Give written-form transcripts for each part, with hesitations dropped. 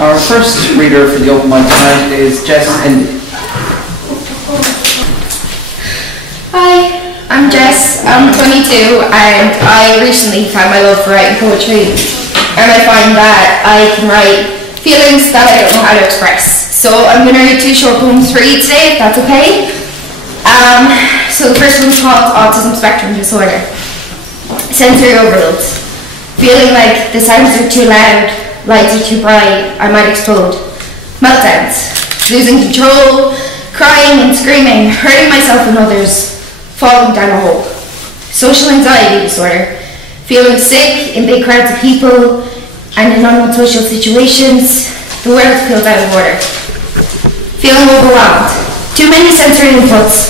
Our first reader for the open mic tonight is Jess Hendy. Hi, I'm Jess. I'm 22 and I recently found my love for writing poetry, and I find that I can write feelings that I don't know how to express. So I'm going to read 2 short poems for you today, if that's okay. So the first one's called Autism Spectrum Disorder. Sensory overload. Feeling like the sounds are too loud, lights are too bright, I might explode. Meltdowns. Losing control, crying and screaming, hurting myself and others, falling down a hole. Social anxiety disorder. Feeling sick in big crowds of people and in normal social situations. The world feels out of order. Feeling overwhelmed. Too many sensory inputs.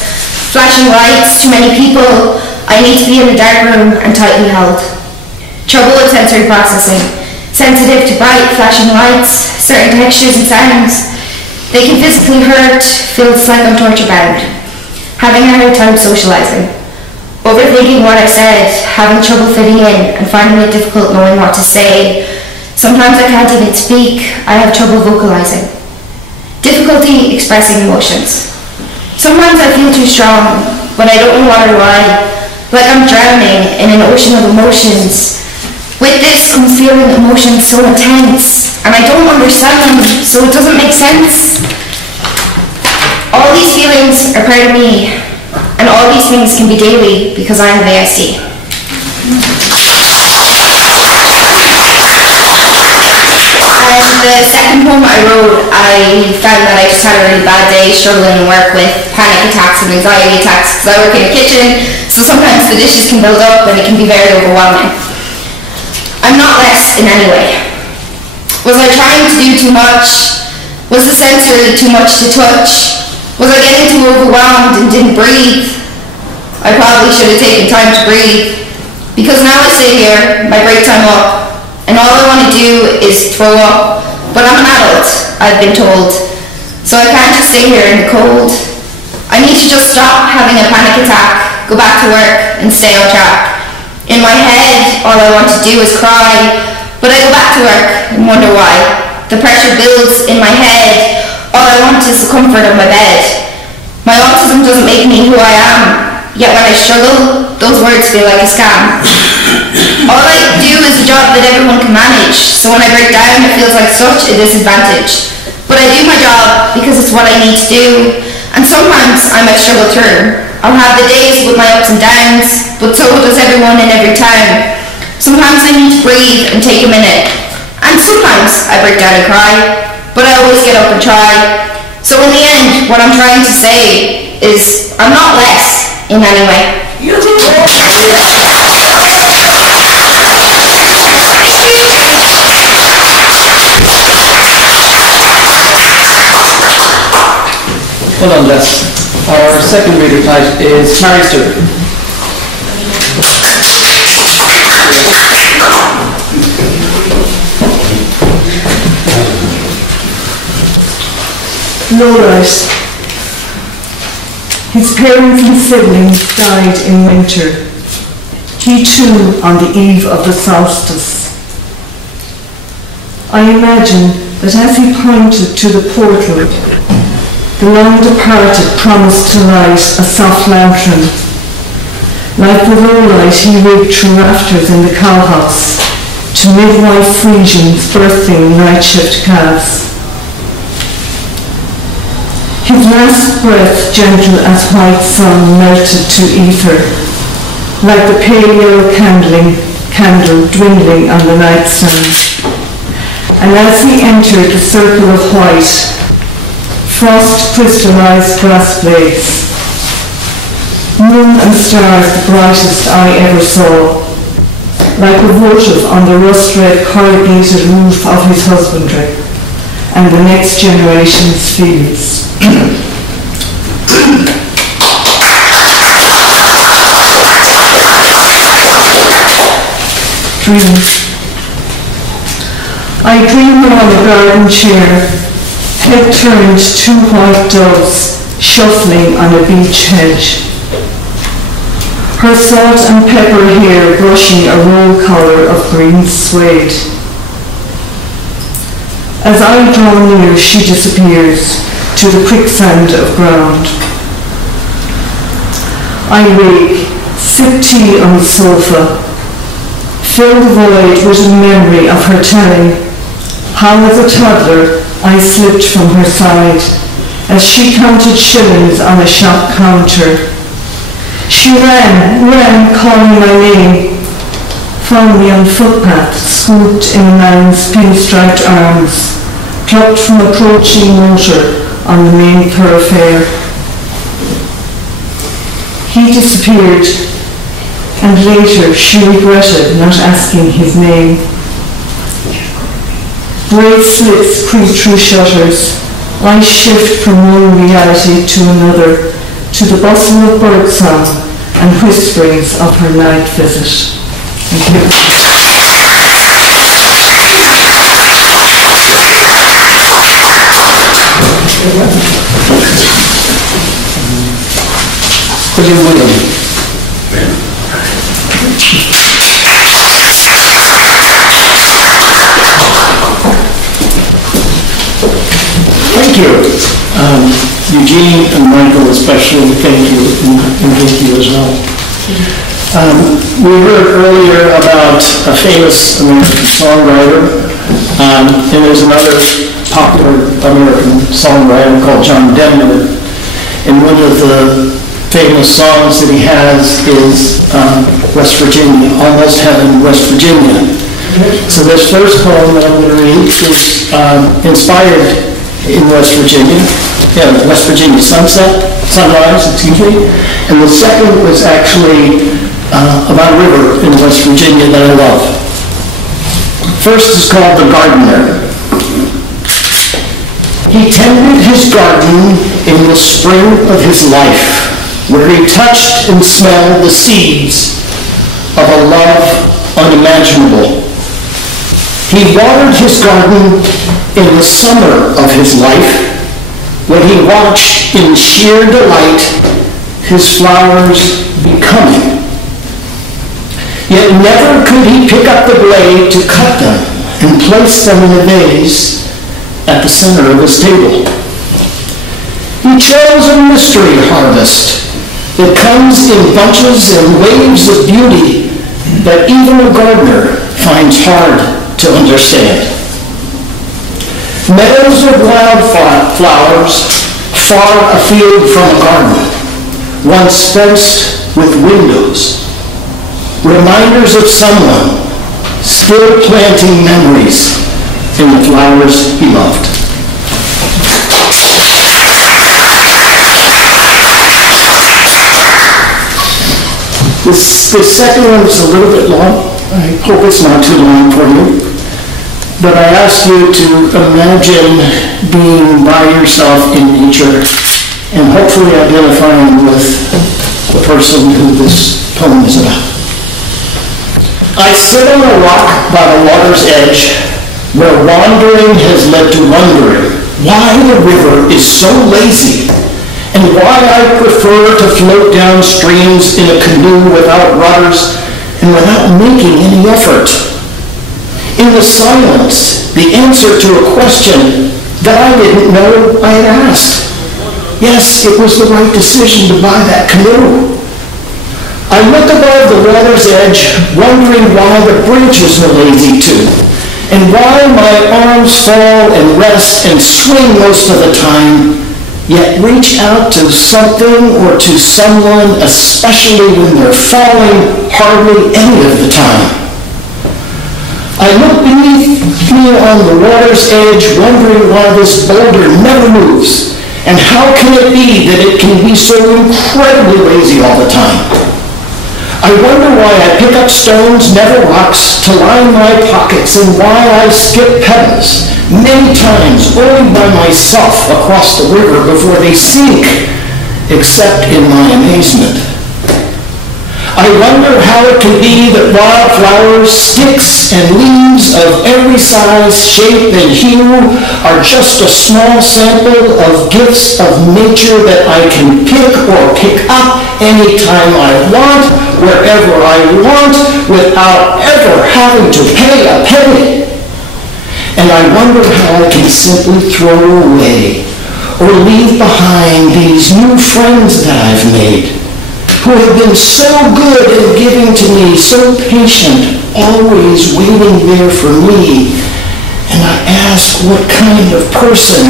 Flashing lights, too many people. I need to be in a dark room and tightly held. Trouble with sensory processing. Sensitive to bright flashing lights, certain textures and sounds. They can physically hurt, feels like I'm torture bound. Having a hard time socializing. Overthinking what I said, having trouble fitting in and finding it difficult knowing what to say. Sometimes I can't even speak, I have trouble vocalizing. Difficulty expressing emotions. Sometimes I feel too strong, but I don't know what or why. Like I'm drowning in an ocean of emotions. With this comes feeling emotions so intense, and I don't understand them, so it doesn't make sense. All these feelings are part of me, and all these things can be daily because I have ASD. And the second poem I wrote, I found that I just had a really bad day struggling in work with panic attacks and anxiety attacks because I work in a kitchen, so sometimes the dishes can build up and it can be very overwhelming. I'm not less in any way. Was I trying to do too much? Was the sensory too much to touch? Was I getting too overwhelmed and didn't breathe? I probably should have taken time to breathe. Because now I sit here, my break time up, and all I want to do is throw up. But I'm an adult, I've been told. So I can't just stay here in the cold. I need to just stop having a panic attack, go back to work, and stay on track. In my head, all I want to do is cry, but I go back to work and wonder why. The pressure builds in my head, all I want is the comfort of my bed. My autism doesn't make me who I am, yet when I struggle, those words feel like a scam. All I do is a job that everyone can manage, so when I break down, it feels like such a disadvantage. But I do my job because it's what I need to do, and sometimes I might struggle through. I'll have the days with my ups and downs, but so does everyone in every town. Sometimes I need to breathe and take a minute, and sometimes I break down and cry, but I always get up and try. So in the end, what I'm trying to say is I'm not less in any way. Well done, Jess. Our second reader tonight is Mary Stewart. Lowlight. His parents and siblings died in winter. He too on the eve of the solstice. I imagine that as he pointed to the portal, the long departed promised to light a soft lantern. Like the lowlight he rigged through rafters in the cowhouse to midwife Frisians birthing night shift calves. His last breath gentle as white sun melted to ether, like the pale yellow candle dwindling on the nightstand. And as he entered the circle of white, frost crystallized grass blades. Moon and stars the brightest I ever saw, like a votive on the rust-red corrugated roof of his husbandry and the next generation's fields. Dreams. I dream on a garden chair, head turned 2 white doves shuffling on a beech hedge. Her salt and pepper hair brushing a roll collar of green suede. As I draw near, she disappears to the quicksand of ground. I wake, sip tea on the sofa, fill the void with a memory of her telling how as a toddler I slipped from her side as she counted shillings on a shop counter. She ran, calling my name, found me on the footpath, scooped in a man's pinstriped arms, plucked from approaching motor on the main thoroughfare. He disappeared, and later she regretted not asking his name. Great slits creep through shutters. I shift from one reality to another, to the bustle of birdsong and whisperings of her night visit. Thank you. William William. Thank you. Eugene and Michael especially, thank you, and thank you as well. We heard earlier about a famous American songwriter, and there's another popular American songwriter called John Denver. And one of the famous songs that he has is West Virginia, Almost Heaven, West Virginia. So this first poem that I'm going to read is inspired in West Virginia, West Virginia sunrise, and the second was actually about a river in West Virginia that I love. First is called The Gardener. He tended his garden in the spring of his life, where he touched and smelled the seeds of a love unimaginable. He watered his garden in the summer of his life, when he watched in sheer delight his flowers becoming. Yet never could he pick up the blade to cut them and place them in a vase at the center of his table. He chose a mystery harvest that comes in bunches and waves of beauty that even a gardener finds hard to understand. Meadows of wildflowers far afield from a garden, once fenced with windows, reminders of someone still planting memories in the flowers he loved. This second one is a little bit long. I hope it's not too long for you. But I ask you to imagine being by yourself in nature and hopefully identifying with the person who this poem is about. I sit on a rock by the water's edge, where wandering has led to wondering why the river is so lazy and why I prefer to float down streams in a canoe without rudders and without making any effort. In the silence, the answer to a question that I didn't know I had asked. Yes, it was the right decision to buy that canoe. I look above the water's edge, wondering why the branches are lazy too, and why my arms fall and rest and swing most of the time, yet reach out to something or to someone, especially when they're falling, hardly any of the time. I look beneath me on the water's edge, wondering why this boulder never moves, and how can it be that it can be so incredibly lazy all the time? I wonder why I pick up stones, never rocks, to line my pockets, and why I skip pebbles many times only by myself across the river before they sink, except in my amazement. I wonder how it can be that wildflowers, sticks, and leaves of every size, shape, and hue are just a small sample of gifts of nature that I can pick or pick up anytime I want, wherever I want, without ever having to pay a penny. and I wonder how I can simply throw away or leave behind these new friends that I've made, who have been so good in giving to me, so patient, always waiting there for me. And I ask what kind of person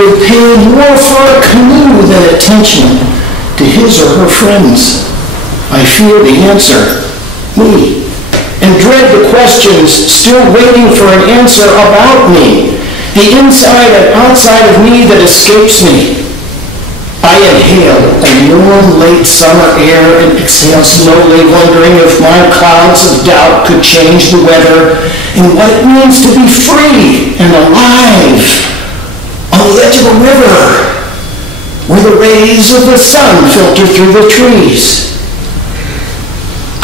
would pay more for a canoe than attention to his or her friends. I fear the answer, me, and dread the questions still waiting for an answer about me, the inside and outside of me that escapes me. I inhale a warm late summer air and exhale slowly, wondering if my clouds of doubt could change the weather and what it means to be free and alive on the edge of a river where the rays of the sun filter through the trees.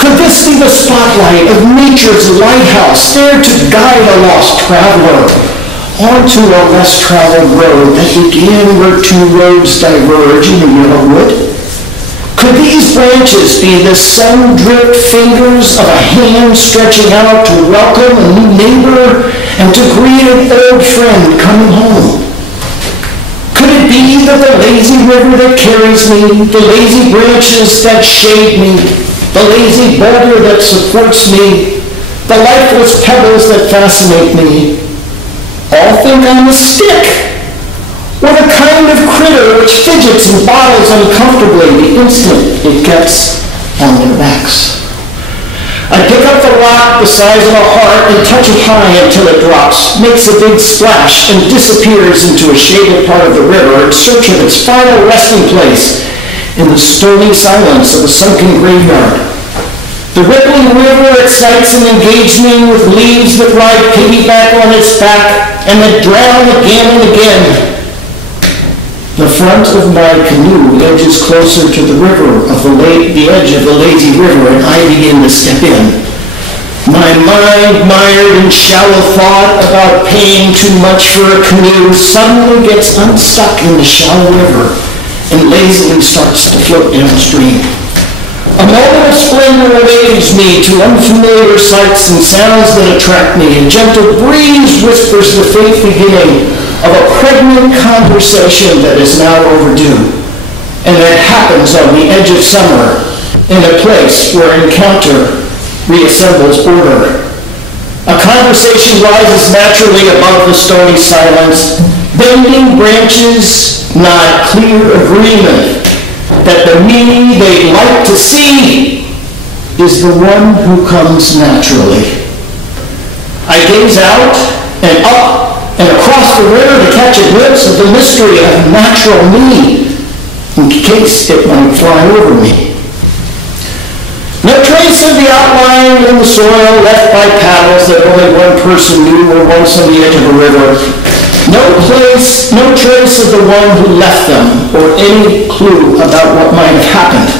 Could this be the spotlight of nature's lighthouse, there to guide a lost traveler onto a less traveled road that began where two roads diverge in a yellow wood? Could these branches be the sun-dripped fingers of a hand stretching out to welcome a new neighbor and to greet an old friend coming home? Could it be that the lazy river that carries me, the lazy branches that shade me, the lazy boulder that supports me, the lifeless pebbles that fascinate me, all think I'm a stick, or the kind of critter which fidgets and bottles uncomfortably the instant it gets on their backs. I pick up the rock the size of a heart and touch it high until it drops, makes a big splash, and disappears into a shaded part of the river in search of its final resting place in the stony silence of a sunken graveyard. The rippling river excites and engages me with leaves that ride piggyback on its back and that drown again and again. The front of my canoe edges closer to the river of the edge of the lazy river, and I begin to step in. My mind, mired in shallow thought about paying too much for a canoe, suddenly gets unstuck in the shallow river and lazily starts to float downstream. A moment of splendor awakens me to unfamiliar sights and sounds that attract me. A gentle breeze whispers the faint beginning of a pregnant conversation that is now overdue, and that happens on the edge of summer in a place where encounter reassembles order. A conversation rises naturally above the stony silence. Bending branches nod clear agreement that the me they'd like to see is the one who comes naturally. I gaze out and up and across the river to catch a glimpse of the mystery of natural me, in case it might fly over me. No trace of the outline in the soil left by paddles that only one person knew were once on the edge of a river. No trace of the one who left them, or any clue about what might have happened.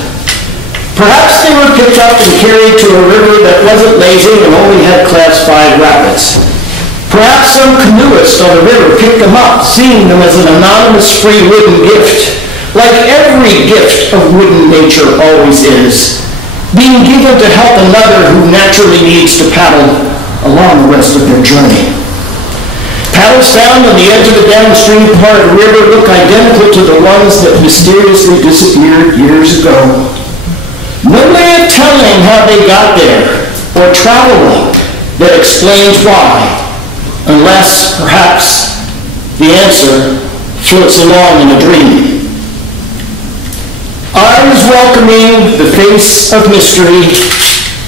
Perhaps they were picked up and carried to a river that wasn't lazy and only had Class 5 rapids. Perhaps some canoeist on the river picked them up, seeing them as an anonymous free wooden gift, like every gift of wooden nature always is, being given to help another who naturally needs to paddle along the rest of their journey. Paddles found on the edge of the downstream part of the river look identical to the ones that mysteriously disappeared years ago. No way of telling how they got there, or travel that explains why, unless, perhaps, the answer floats along in a dream. Eyes welcoming the face of mystery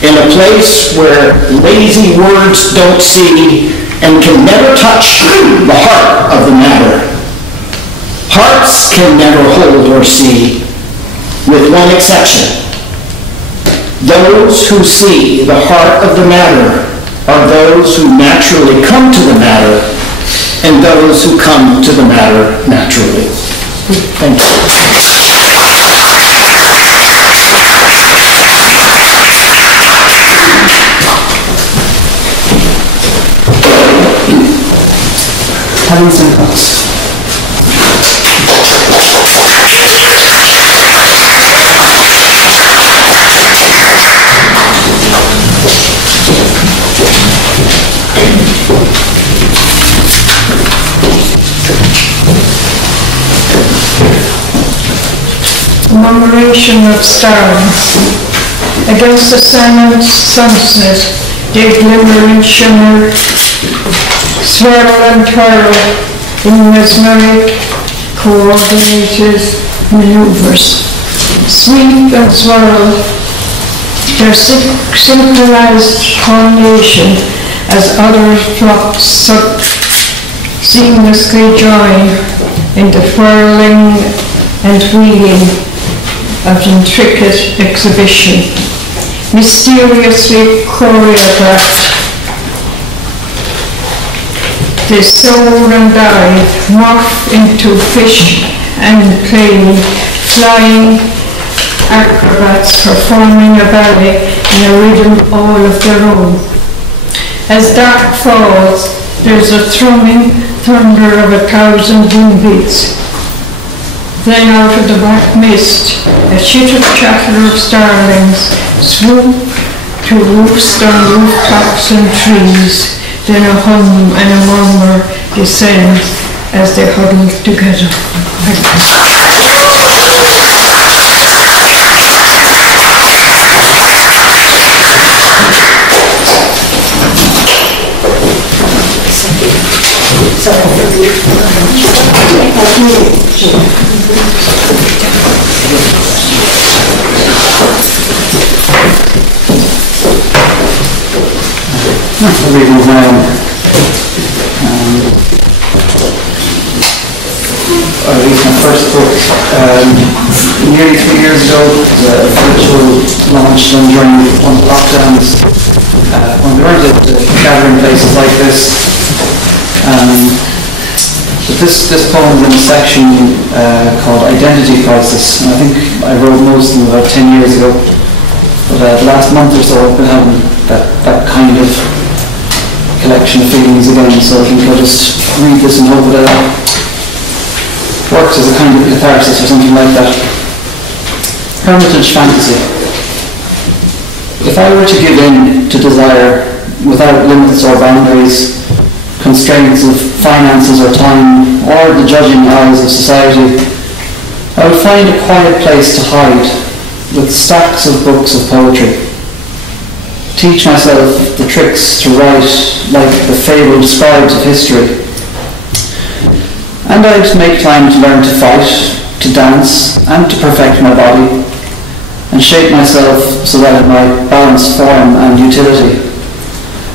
in a place where lazy words don't see and can never touch the heart of the matter. Hearts can never hold or see, with one exception. Those who see the heart of the matter are those who naturally come to the matter, and those who come to the matter naturally. Thank you. Comments and thoughts? commemoration of stars. Against the salmon sunset, they glimmer and shimmer, swirl and twirl in mesmeric, coordinated maneuvers. Sweep and swirl, their synchronized coordination as others flocks seamlessly join in the whirling and wheeling of intricate exhibition, mysteriously choreographed. They soar and dive, morph into fish and plane, flying acrobats performing a ballet in a rhythm all of their own. As dark falls, there's a thrumming thunder of 1,000 wingbeats. Then out of the black mist, a chitter-chatter of starlings swoop to roofs on rooftops and trees. Then a hum and a murmur descends as they huddle together. Reading or at least my first book, nearly 3 years ago. It was a virtual launch done during one of the lockdowns. When we weren't at gathering places like this. But this poem is in a section called Identity Crisis, and I think I wrote most of them about 10 years ago. But the last month or so I've been having that kind of collection of feelings again, so I think I'll just read this and hope that it works as a kind of catharsis or something like that. Hermitage fantasy. If I were to give in to desire without limits or boundaries, constraints of finances or time, or the judging eyes of society, I would find a quiet place to hide with stacks of books of poetry. Teach myself the tricks to write like the fabled scribes of history. And I'd make time to learn to fight, to dance, and to perfect my body, and shape myself so that it might balance form and utility,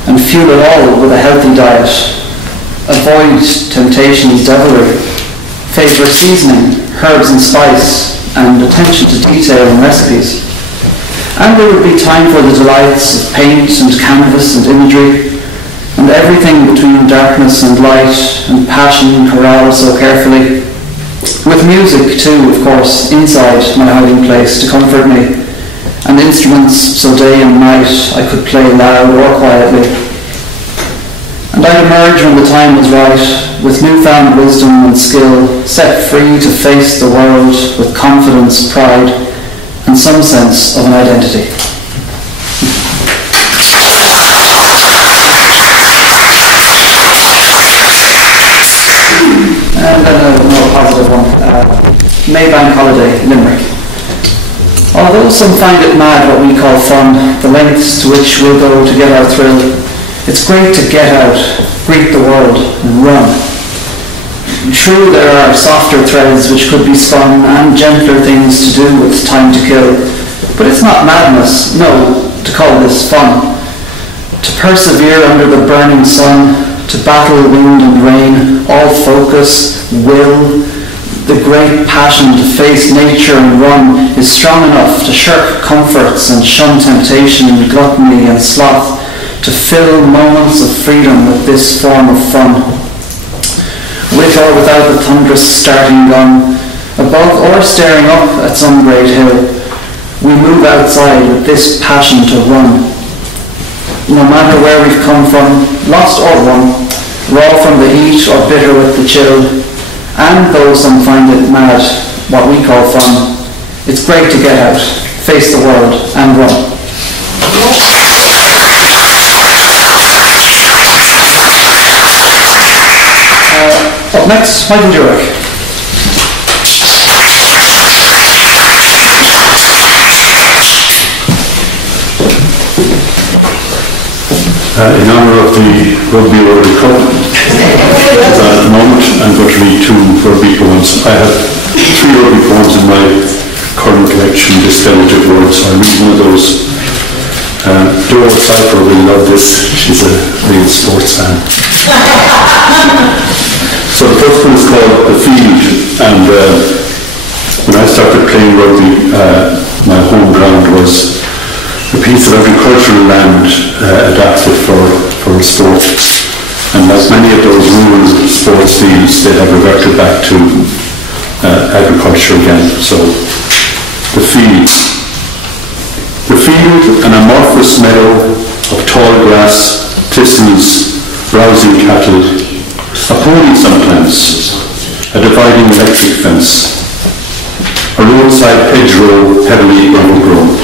and fuel it all with a healthy diet, avoid temptation's devilry, favour seasoning, herbs and spice, and attention to detail in recipes. And there would be time for the delights of paint and canvas and imagery, and everything between darkness and light, and passion corralled so carefully. With music too, of course, inside my hiding place to comfort me, and instruments so day and night I could play loud or quietly. And I'd emerge when the time was right, with newfound wisdom and skill, set free to face the world with confidence, pride, and some sense of an identity. And then a more positive one, Maybank Holiday, Limerick. Although some find it mad what we call fun, the lengths to which we'll go to get our thrill, it's great to get out, greet the world, and run. True, there are softer threads which could be spun, and gentler things to do with time to kill, but it's not madness, no, to call this fun. To persevere under the burning sun, to battle wind and rain, all focus, will, the great passion to face nature and run is strong enough to shirk comforts and shun temptation, gluttony and sloth, to fill moments of freedom with this form of fun. With or without the thunderous starting gun, above or staring up at some great hill, we move outside with this passion to run. No matter where we've come from, lost or won, raw from the heat or bitter with the chill, and though some find it mad, what we call fun, it's great to get out, face the world, and run. Up next, Michael Jurek. in honour of the Rugby World Cup. At the moment, I'm going to read 2 rugby poems. I have 3 rugby poems in my current collection, Distillative Words. I'll read one of those. Dora Cypher will love this. She's a real sports fan. So the first one is called The Field, and when I started playing rugby, my home ground was a piece of agricultural land adapted for sport. And like many of those rural sports fields, they have reverted back to agriculture again. So, the fields. The field, an amorphous meadow of tall grass, thistles, browsing cattle, a pony sometimes, a dividing electric fence, a roadside hedgerow heavily overgrown.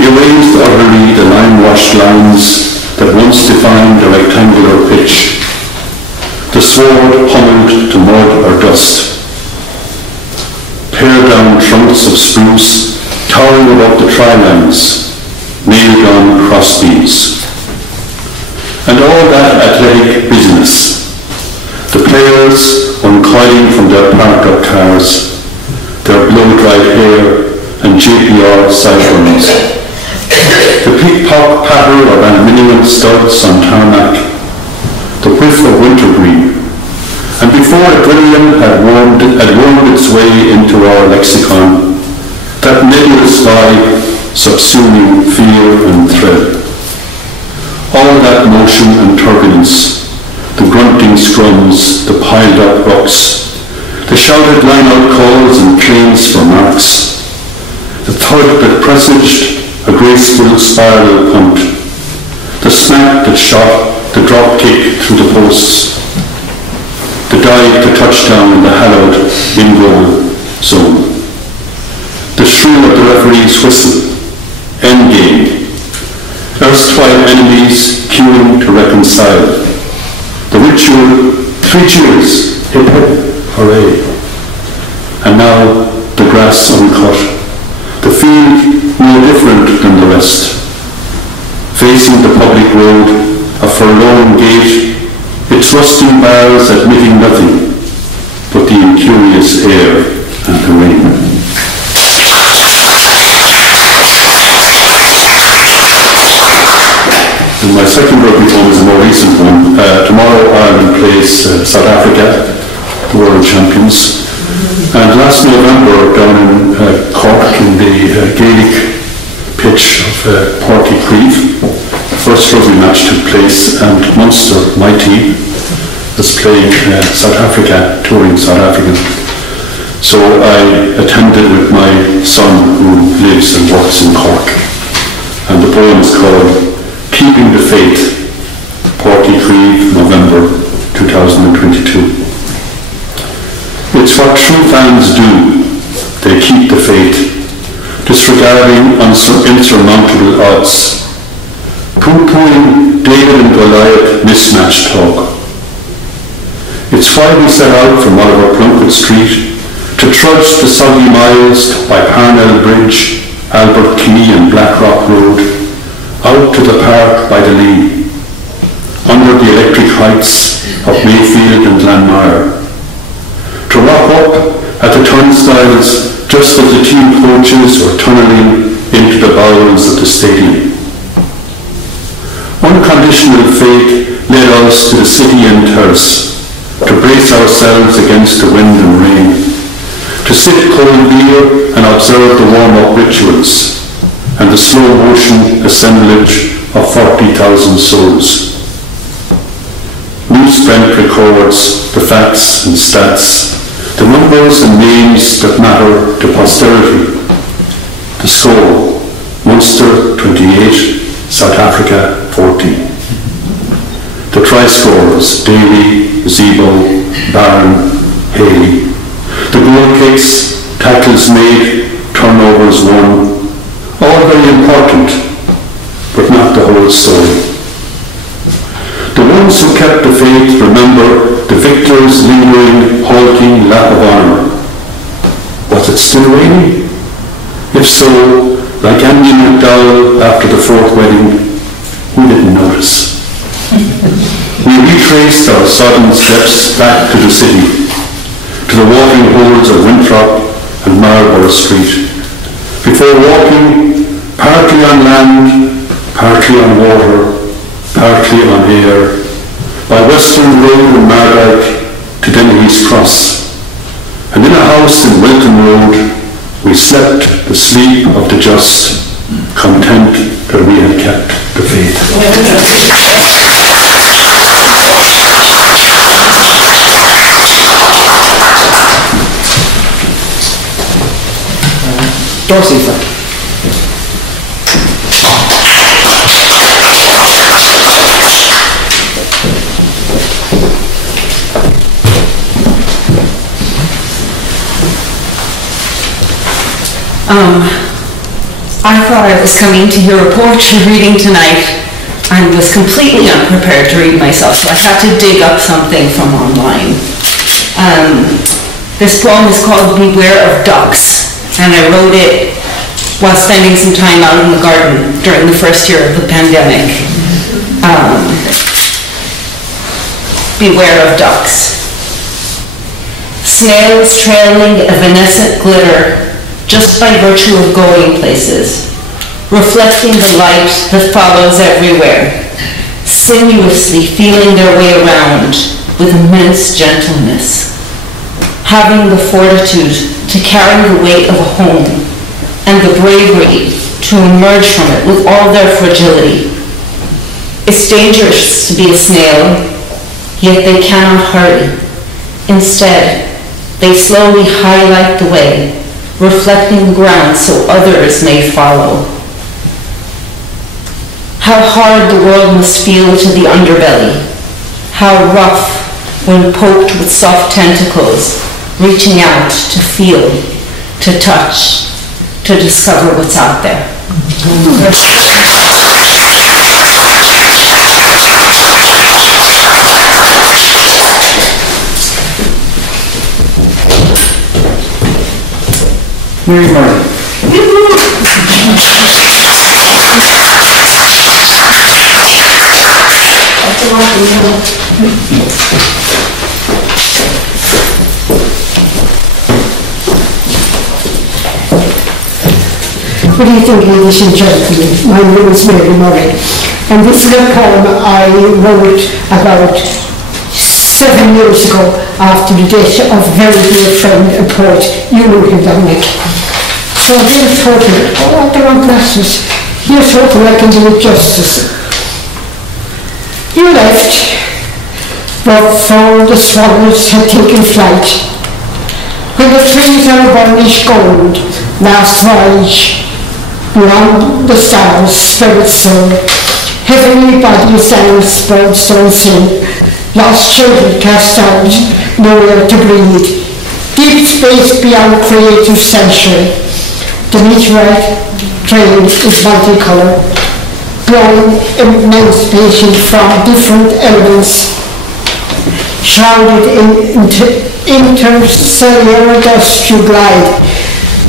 Erased orderly the lime-washed lines that once defined a rectangular pitch, the sward hummed to mud or dust. Pared-down trunks of spruce towering above the try-lines, nailed-on crossbeams. And all that athletic business, the players uncoiling from their parked-up cars, their blow-dried hair and JPR sideburns, the pick-pock patter of aluminium studs on tarmac, the whiff of wintergreen, and before adrenaline had wormed its way into our lexicon, that nebulous vibe subsuming fear and thrill. All that motion and turbulence, the grunting scrums, the piled up rucks, the shouted line-out calls and claims for marks, the thud that presaged a graceful spiral punt, the snap that shot the drop kick through the posts, the dive to touchdown in the hallowed in-goal zone. The shrill of the referee's whistle, endgame, erstwhile enemies queuing to reconcile, the ritual, 3 cheers, hip hip, hooray, and now the grass uncut, the field no different than the rest, facing the public road, a forlorn gate, its rusting bars admitting nothing but the incurious air and the rain. And my second rugby poem is a more recent one. Tomorrow Ireland plays South Africa, the world champions. And last November down in Cork in the Gaelic pitch of Porty-Creeve, the first rugby match took place, and Munster, my team, was playing South Africa, touring South Africa. So I attended with my son who lives and works in Cork. And the poem is called Keeping the Faith, Porty-Creeve, November 2022. It's what true fans do. They keep the faith, disregarding insurmountable odds, poo-pooing David and Goliath mismatched talk. It's why we set out from Oliver Plunkett Street to trudge the soggy miles by Parnell Bridge, Albert Quay and Blackrock Road, out to the park by the Lee, under the electric heights of Mayfield and Glanmire, to rock up at the turnstiles just as the team coaches were tunnelling into the bowels of the stadium. Unconditional faith led us to the city and terrace, to brace ourselves against the wind and rain, to sip cold beer and observe the warm-up rituals and the slow-motion assemblage of 40,000 souls. Newsprint records the facts and stats, the numbers and names that matter to posterity. The score, Munster 28, South Africa 14. The try-scorers, Daly, Zebo, Barron, Haley. The goal kicks, tackles made, turnovers won. All very important, but not the whole story. The ones who kept the faith remember the victor's lingering, halting lap of honour. Was it still raining? If so, like Andy McDowell after the fourth wedding, we didn't notice. We retraced our sodden steps back to the city, to the watering holes of Winthrop and Marlborough Street, before walking partly on land, partly on water, partly on air, by Western Road in Mardyke to Dennehy's Cross. And in a house in Wilton Road, we slept the sleep of the just, content that we had kept the faith. Dorsey. I thought I was coming to hear a poetry reading tonight and was completely unprepared to read myself, so I had to dig up something from online. This poem is called Beware of Ducks, and I wrote it while spending some time out in the garden during the first year of the pandemic. Beware of ducks. Snails trailing evanescent glitter just by virtue of going places, reflecting the light that follows everywhere, sinuously feeling their way around with immense gentleness, having the fortitude to carry the weight of a home and the bravery to emerge from it with all their fragility. It's dangerous to be a snail, yet they cannot hurry. Instead, they slowly highlight the way, reflecting the ground so others may follow. How hard the world must feel to the underbelly. How rough when poked with soft tentacles, reaching out to feel, to touch, to discover what's out there. Mary Murray. Good evening, ladies and gentlemen. My name is Mary Murray, and this is a poem I wrote about 7 years ago after the death of a very dear friend and poet, you know him, Dominic. So here's hoping, they're on glasses. Here's hoping I can do it justice. You left, but for the swallows had taken flight. When the trees are burnished gold, last voyage, beyond the stars, spirits soar, heavenly bodies and birds don't sing, lost children cast out, nowhere to breathe, deep space beyond creative century. The meteorite train is multicolour, blowing emancipation from different elements, shrouded in intercellular dust you glide,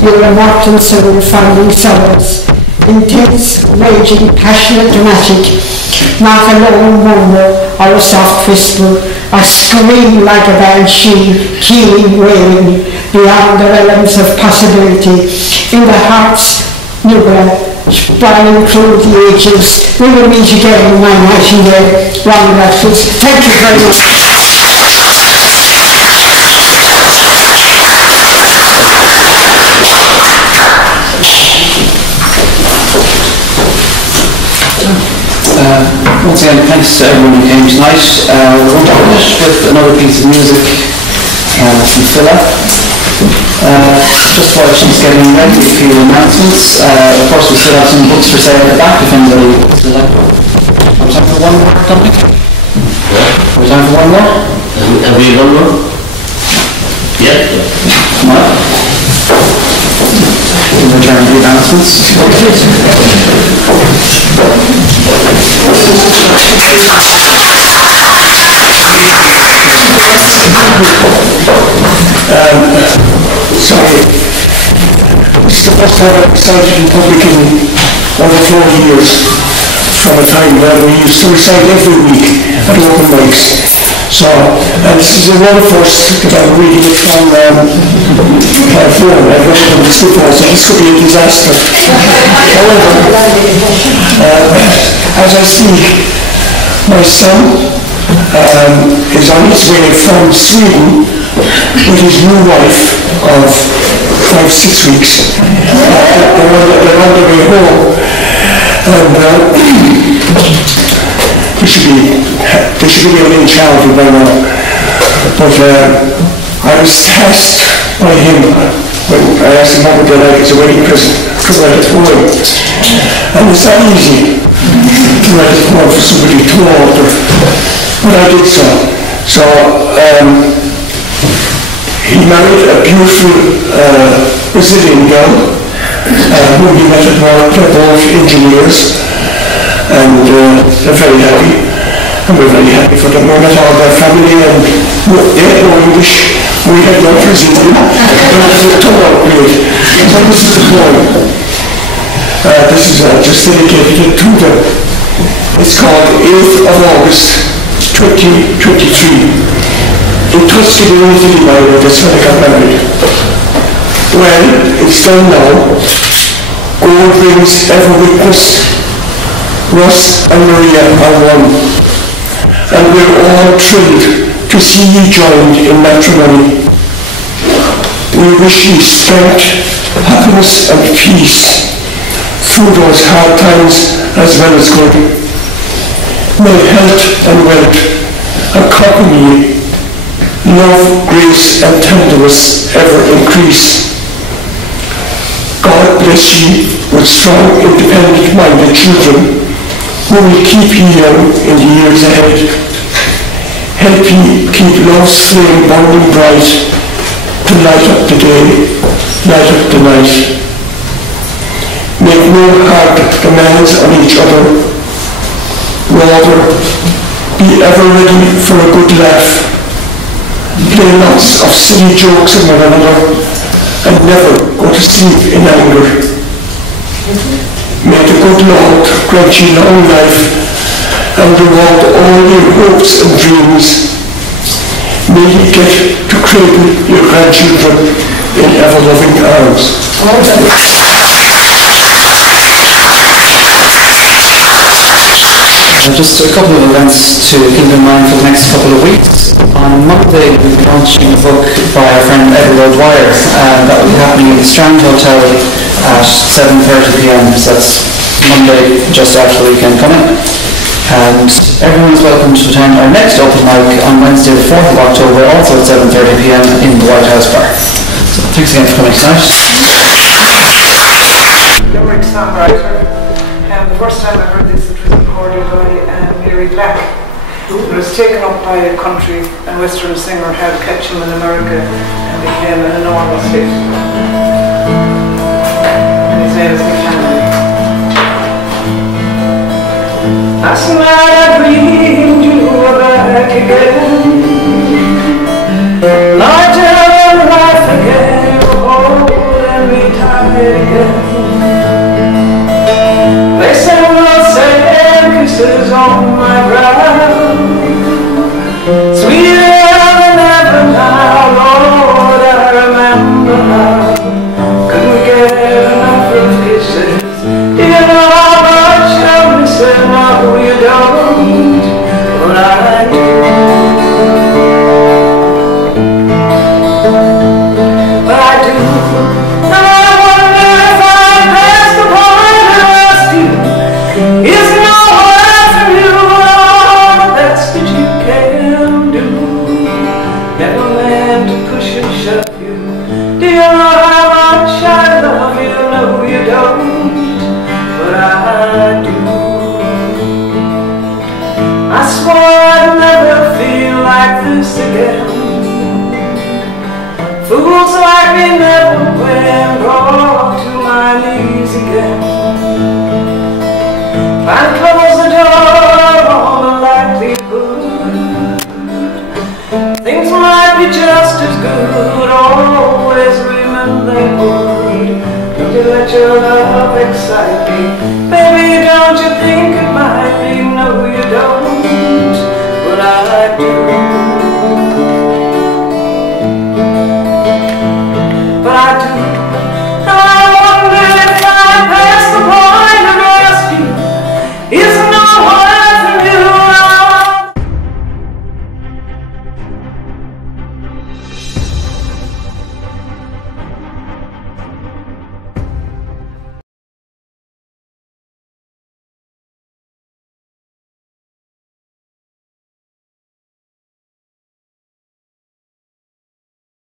your immortal soul finding sorrows, intense, raging, passionate, dramatic, not a lone murmur or a soft whisper, a scream like a banshee, keening, wailing, beyond the realms of possibility, in the heart's nebula, sprawling through the ages. We will meet again, my nightingale, long lashes. Thank you very much. Once again, thanks to everyone who came tonight. We're going to finish with another piece of music from Phila. Just while she's getting ready, a few announcements. Of course, we still have some books for sale at the back if anybody would like. Have we time for one more, Dominic? Have we time for one more? Have we one more? Yeah. Come on. We'll return to the announcements. Sorry. This is the first time I've started in public in over 40 years. from a time where we used to recite every week at open mics. So, and this is another first that I'm reading it from my phone. I've never done this before, so this could be a disaster. However, as I speak, my son is on his way from Sweden with his new wife of 5-6 weeks. They're on their way home, and they should be in charity by now. But I was asked by him when I asked him what would they like as a wedding present to write a poem, and it's not easy to write a poem for somebody to order, but I did so. So he married a beautiful Brazilian girl whom he met at work. They're both engineers, and they're very happy, and we're very happy for them. We met all their family, and they had no English, we had no Brazilian, but it turned out great. So this is the poem. This is just dedicated to them. It's called 8th of August 2023. It touched it in Italy by that's when I got married. Well, it's done now. Gold rings ever witnessed. Russ and Maria are one, and we're all thrilled to see you joined in matrimony. We wish you strength, happiness and peace through those hard times as well as good. May health and wealth accompany you. Love, grace and tenderness ever increase. God bless you with strong, independent-minded children who will keep you young in the years ahead. Help you keep love's flame burning bright to light up the day, light up the night. Make no hard demands on each other. Rather, be ever ready for a good laugh. Play lots of silly jokes on one another and never go to sleep in anger. May the good Lord grant you long life and reward all your hopes and dreams. May you get to cradle your grandchildren in ever-loving arms. Just a couple of events to keep in mind for the next couple of weeks. On Monday, we'll be launching a book by our friend Edward O'Dwyer, and that will be happening at the Strand Hotel at 7:30 p.m. So that's Monday, just after the weekend coming. And everyone is welcome to attend our next open mic on Wednesday, the 4th of October, also at 7:30 p.m. in the White House Bar. So thanks again for coming tonight. Limerick songwriter. The first time I heard this, it was recorded by Mary Black. It was taken up by a country and western singer, had catch him in America, and became an enormous hit. And his name is McCann. Last night I dreamed you were back again, larger than life again, you were holding me tight again. Kisses on my brow, sweeter than ever now, Lord, I remember how. Couldn't get enough of kisses. Do you know how much I'm missing? No, you don't, but I do. But I do. And I wonder if I passed the point and asked you, is no again. Fools like me never win, brought to my knees again. And close the door on the likelihood things might be just as good, always remember they would. you let your love excite me? Baby, don't you think it might be? No, you don't, but I do.